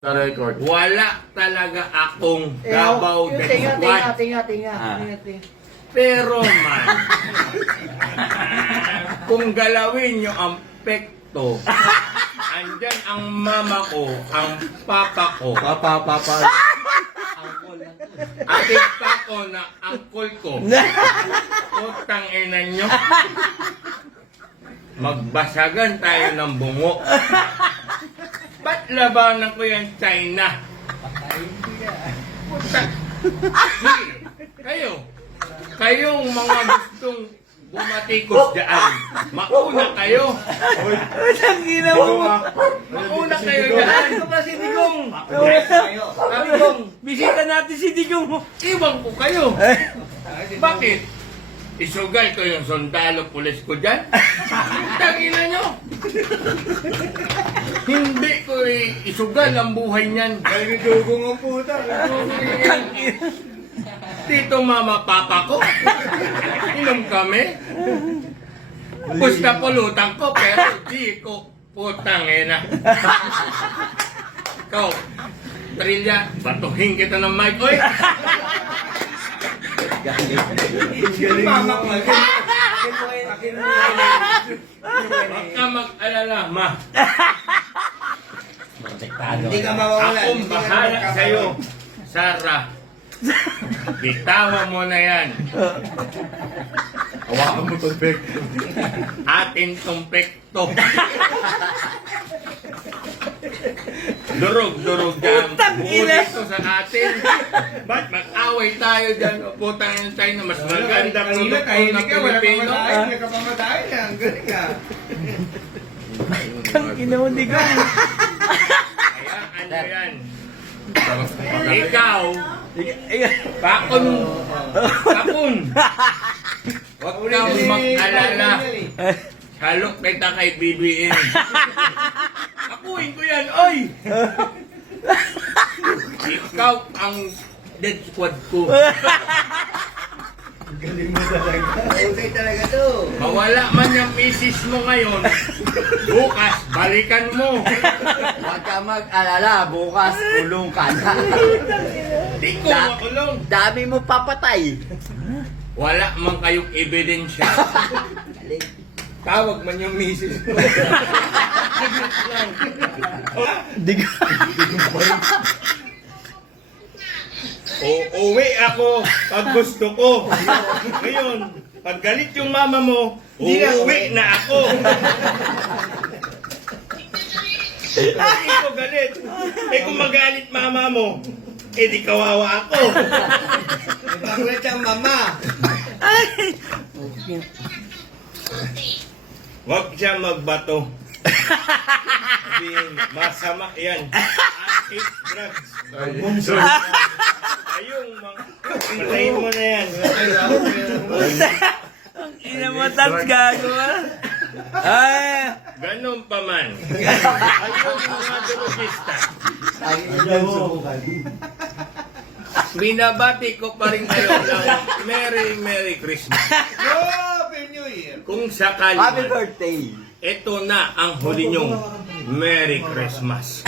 Sa record. Wala talaga akong Davao del Squad. Tinga. Pero man, kung galawin nyo ang pekto, andyan ang mama ko, ang papa ko, Papa. at pa ko na angkol ko. Utang ina nyo. Magbasagan tayo ng bungo. Ba't labanan ko yung China? Puta. Kayong mga gustong bumatikos dyan, mauna kayo. Tangina mo. Mauna kayo dyan. Ano ba si Digong? Sabi kong, Bisita natin si Digong. iwan ko kayo. Bakit? Isugal ko yung sundalo pulis ko dyan? Tangina nyo. Hindi ko isugal ang buhay niyan. Ay, dugong ang puta. Tito mama papa ko. Inom kami. Pusta pulutan ko pero di ko putang ina. Ikaw, Trilya, batuhin kita ng mic. Oy! Mama ko. Huwag ka mag-alala, ma. Hindi ka mawawala. Akong bahala sa'yo, Sarah. Bitawan mo na yan. Hawakan mo to, Bek. Atin tong pekto. Durog dyan. Buo dito sa atin. Ba't mag-away tayo dyan? O putang ina tayo na mas maganda produkto ng Pilipino. Hindi ka pamatay. Ang galing ka. Tangina mo, Digong. Kaya ano yan? Ikaw, bakon. Huwag kang mag-alala. Halok kita kay BBM. Akuin ko yan, oy! Ikaw ang dead squad ko. Galing mo talaga. Okay talaga to. Mawala man yung misis mo ngayon, bukas balikan mo. Huwag ka mag-alala, bukas kulong ka na. Di ko makulong. Dami mo papatay. Wala man kayong ebidensya. Tawag man yung misis mo. Uuwi ako pag gusto ko. Ngayon, pag galit yung mama mo, uuwi na ako. Hindi ko galit. Eh kung magalit mama mo, eh di kawawa ako. Pakulit ang mama. Huwag siya magbato. Sabihin, masama yan. Acid drugs. Ayong mga... Patayin mo na yan. Ina mo, Tats, gago ha? Ay! Ganun pa man. Ayong mga drogista. Binabati ko pa rin kayo ng Merry Christmas. Happy New Year. Kung sakali Happy man, birthday. ito na ang huli nyong Merry Christmas.